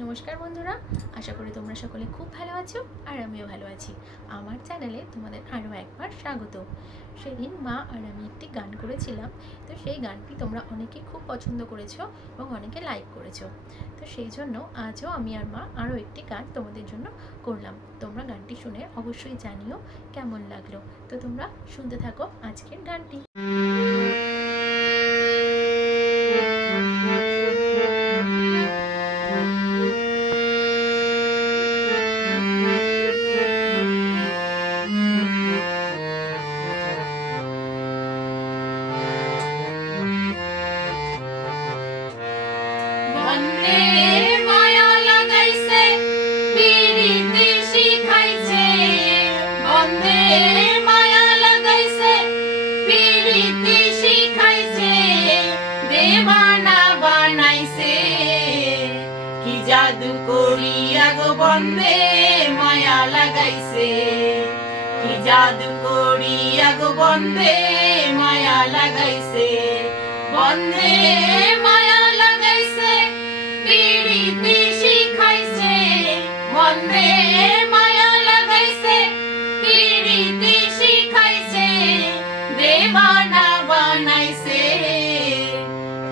নমস্কার বন্ধুরা, আশা করি তোমরা সকলে খুব ভালো আছো আর আমিও ভালো আছি। আমার চ্যানেলে তোমাদের আরও একবার স্বাগত। সেদিন মা আর আমি একটি গান করেছিলাম, তো সেই গানটি তোমরা অনেকে খুব পছন্দ করেছো এবং অনেকে লাইক করেছো। তো সেই জন্য আজও আমি আর মা আরও একটি গান তোমাদের জন্য করলাম। তোমরা গানটি শুনে অবশ্যই জানিও কেমন লাগলো। তো তোমরা শুনতে থাকো আজকের গানটি। বন্দে মায়া লাগাইছে পিরিতি শিখাইছে বন্দে মায়া লাগাইছে পিরিতি শিখাইছে দেবানা বানাইছে কি জাদু করিয়া গো বন্দে মায়া লাগাইছে কি জাদু করিয়া গো বন্দে মায়া লাগাইছে বন্দে মায়া লাগাইছে পিরিতি শিখাইছে বন্দে মায়া লাগাইছে পিরিতি শিখাইছে দেবানা বানাইছে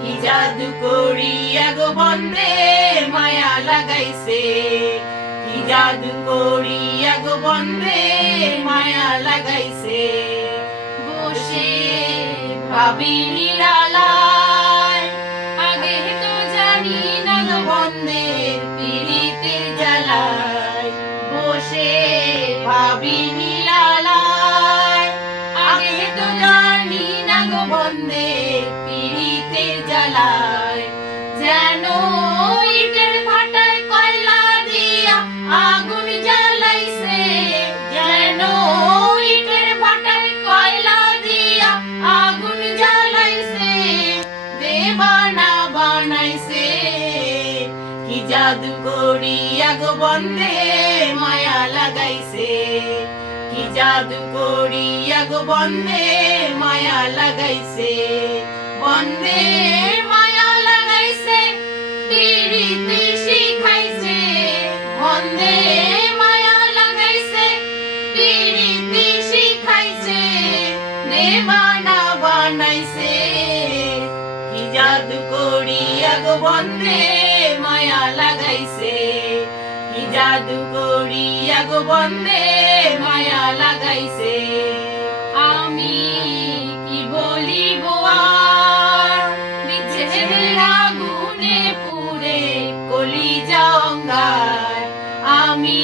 কি জাদু করিয়া গো বন্দে মায়া লাগাইছে কি জাদু করিয়া গো বন্দে মায়া লাগাইছে বসে ভাবি নিরালায় আগে তো জানি না গো বন্দে পিরিতের জ্বালায় বসে ভাবি নিরালায় আগে তো জানি না গো বন্দে পিরিতের জ্বালায় যেন ইটের ভাটায় কয়লা দিয়া আগুন জ্বালাইছে যেন ইটের ভাটায় কয়লা দিয়া আগুন জ্বালাইছে দেবানা বানাইছে কি জাদু করিয়া গো বন্দে মায়া লাগাইছে কি জাদু করিয়া গো বন্দে মায়া লাগাইছে বন্দে মায়া লাগাইছে পিরিতি শিখাইছে বন্দে মায়া লাগাইছে পিরিতি শিখাইছে দেবানা বানাইছে কি জাদু করিয়া গো বন্দে মায়া লাগাইছে কি জাদু করিয়া গো বন্দে মায়া লাগাইছে আমি কি বলিব আর বিচ্ছেদের আগুনে পুড়ে কলিজা অঙ্গার আমি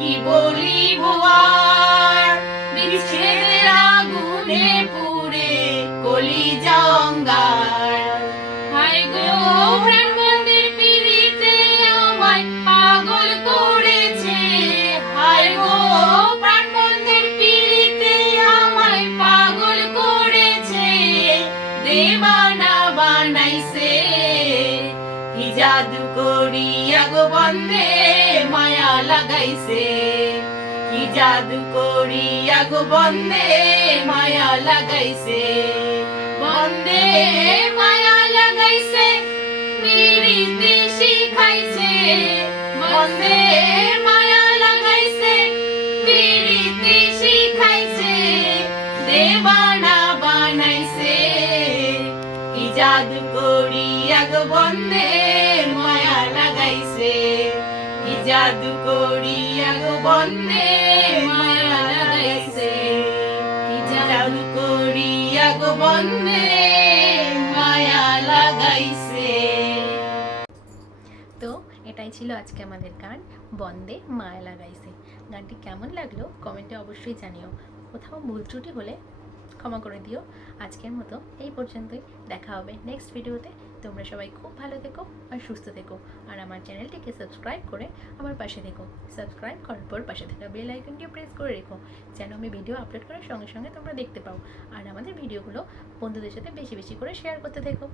কি বলিব আর বিচ্ছেদের আগুনে পুড়ে কলিজা অঙ্গার হায় গো প্রাণ মন্দির পিরিতে আমায় পাগল করেছে হায় গো প্রাণ মন্দির পিরিতে আমায় পাগল করেছে দেবানা বানাইছে কি জাদু করিয়া গো বন্দে মায়া লাগাইছে কি জাদু করিয়া গো বন্দে মায়া লাগাইছে বন্দে মায়া লাগাইছে পিরিতি শিখাইছে বন্দে মায়া লাগাইছে পিরিতি শিখাইছে দেবানা বানাইছে কি জাদু করিয়া গো বন্দে মায়া লাগাইছে কি জাদু করিয়া গো বন্দে মায়া লাগাইছে কি জাদু করিয়া গো বন্দে মায়া লাগাইছে। তো এটাই ছিল আজকে আমাদের গান বন্দে মায়া লাগাইছে। গানটি কেমন লাগলো কমেন্টে অবশ্যই জানিও। কোথাও ভুল ত্রুটি হলে ক্ষমা করে দিও। আজকের মতো এই পর্যন্তই, দেখা হবে নেক্সট ভিডিওতে। তোমরা সবাই খুব ভালো থেকো আর সুস্থ থেকো আর আমার চ্যানেলটিকে সাবস্ক্রাইব করে আমার পাশে থেকো। সাবস্ক্রাইব করার পর পাশে থাকা বেল আইকনটিও প্রেস করে রেখো যেন আমি ভিডিও আপলোড করার সঙ্গে সঙ্গে তোমরা দেখতে পাও। আর আমাদের ভিডিওগুলো বন্ধুদের সাথে বেশি বেশি করে শেয়ার করতে থেকো।